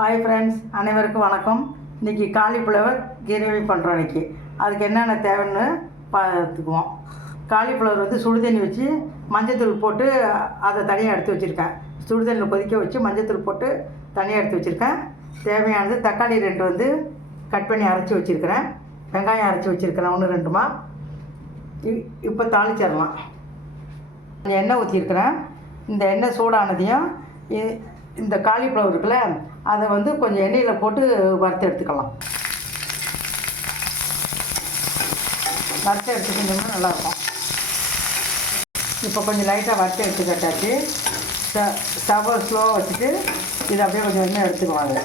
Hi friends, அனைவருக்கும் வணக்கம். இன்றைக்கி காலிஃப்ளவர் கிரேவி பண்ணுறோம். இன்றைக்கி அதுக்கு என்னென்ன தேவைன்னு பார்த்துக்குவோம். காலிஃப்ளவர் வந்து சுடுதண்ணி வச்சு மஞ்சத்தூள் போட்டு அதை தனியாக எடுத்து வச்சுருக்கேன். சுடுதண்ணியில் கொதிக்க வச்சு மஞ்சத்தூள் போட்டு தனியாக எடுத்து வச்சுருக்கேன். தேவையானது தக்காளி 2 வந்து கட் பண்ணி அரைச்சி வச்சுருக்கிறேன். வெங்காயம் அரைச்சி வச்சுருக்கிறேன் 1-2மா. இப்போ தாளிச்சிடலாம். எண்ணெய் ஊற்றிருக்கிறேன். இந்த எண்ணெய் சூடானதையும் இந்த காலிஃப்ளவர் இருக்குல்ல, அதை வந்து கொஞ்சம் எண்ணெயில் போட்டு வறுத்து எடுத்துக்கலாம். வறுத்து எடுத்துக்கிட்டோம்னா நல்லாயிருக்கும். இப்போ கொஞ்சம் லைட்டாக வறுத்து எடுத்துக்கிட்டாச்சு. ஸ்டவ்வை ஸ்லோவாக வச்சுட்டு இதை அப்படியே கொஞ்சம் எண்ணெய் எடுத்துக்குவாங்க.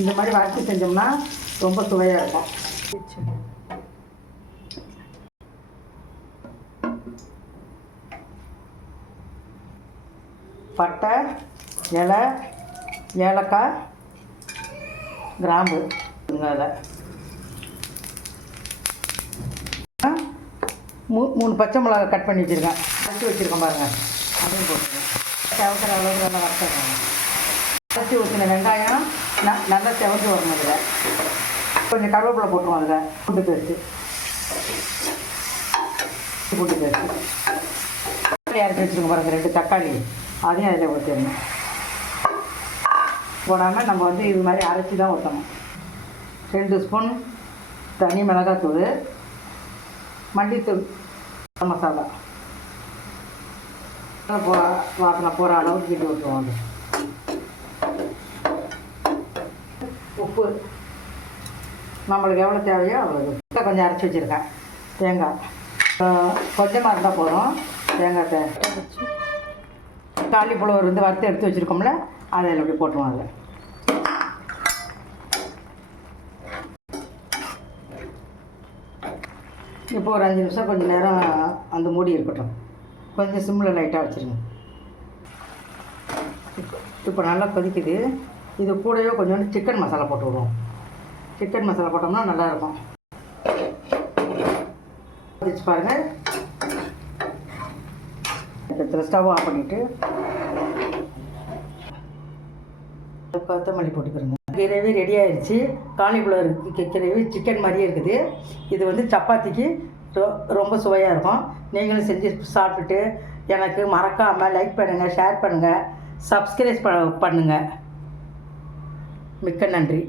இந்த மாதிரி வறுத்து செஞ்சோம்னா ரொம்ப சுவையாக இருக்கும். பட்டை, இலை, ஏலக்காய், கிராம்பு, அதில் 3 பச்சை மிளகா கட் பண்ணி வச்சுருக்கேன். அரைச்சி வச்சுருக்கேன் பாருங்கள். அதையும் போட்டுருக்கேன். செவக்கிற அளவுக்கு நல்லா வறுத்துருக்கேன். அரைச்சி ஊற்றின வெங்காயம் நல்லா செவந்து வரணும். அதில் கொஞ்சம் கருவேப்பிலை போட்டுருவோம். அதில் பூண்டு பேஸ்ட்டு தக்காளி அரைச்சி வச்சுருக்கோம் பாருங்கள். 2 தக்காளி அதையும் அதில் ஊற்றிடணும். போடாமல் நம்ம வந்து இது மாதிரி அரைச்சி தான் ஊற்றணும். 2 ஸ்பூன் தனி மிளகாத்தூள், மல்லித்தூள், மசாலா வாசனை போகிற அளவுக்கு கிண்டி ஊற்றுவோம். அது உப்பு நம்மளுக்கு எவ்வளோ தேவையோ அவ்வளோ. கொஞ்சம் அரைச்சி வச்சுருக்கேன். தேங்காய் கொஞ்சமாக இருந்தால் போதும். தேங்காய் காலிஃப்ளவர் வந்து வறுத்து எடுத்து வச்சுருக்கோம்ல, அதை அப்படி போட்டுருவோம். அதில் இப்போ ஒரு 5 நிமிஷம் கொஞ்சம் நேரம் அந்த மூடி இருக்கட்டும். கொஞ்சம் சிம்மில் லைட்டாக வச்சுருங்க. இப்போ நல்லா கொதிக்குது. இது கூடவே கொஞ்சோண்டு சிக்கன் மசாலா போட்டு விடுவோம். சிக்கன் மசாலா போட்டோம்னா நல்லாயிருக்கும். கொதிச்சு பாருங்கள். இப்போ ஸ்டவ் ஆஃப் பண்ணிவிட்டு கொத்தமல்லி போட்டுக்கிறோங்க. கிரேவி ரெடி ஆகிடுச்சு. காலிஃப்ளவர் கிரேவி சிக்கன் மாதிரியே இருக்குது. இது வந்து சப்பாத்திக்கு ரொம்ப சுவையாக இருக்கும். நீங்களும் செஞ்சு சாப்பிட்டுட்டு எனக்கு மறக்காமல் லைக் பண்ணுங்கள், ஷேர் பண்ணுங்கள், சப்ஸ்கிரைப் பண்ணுங்கள். மிக்க நன்றி.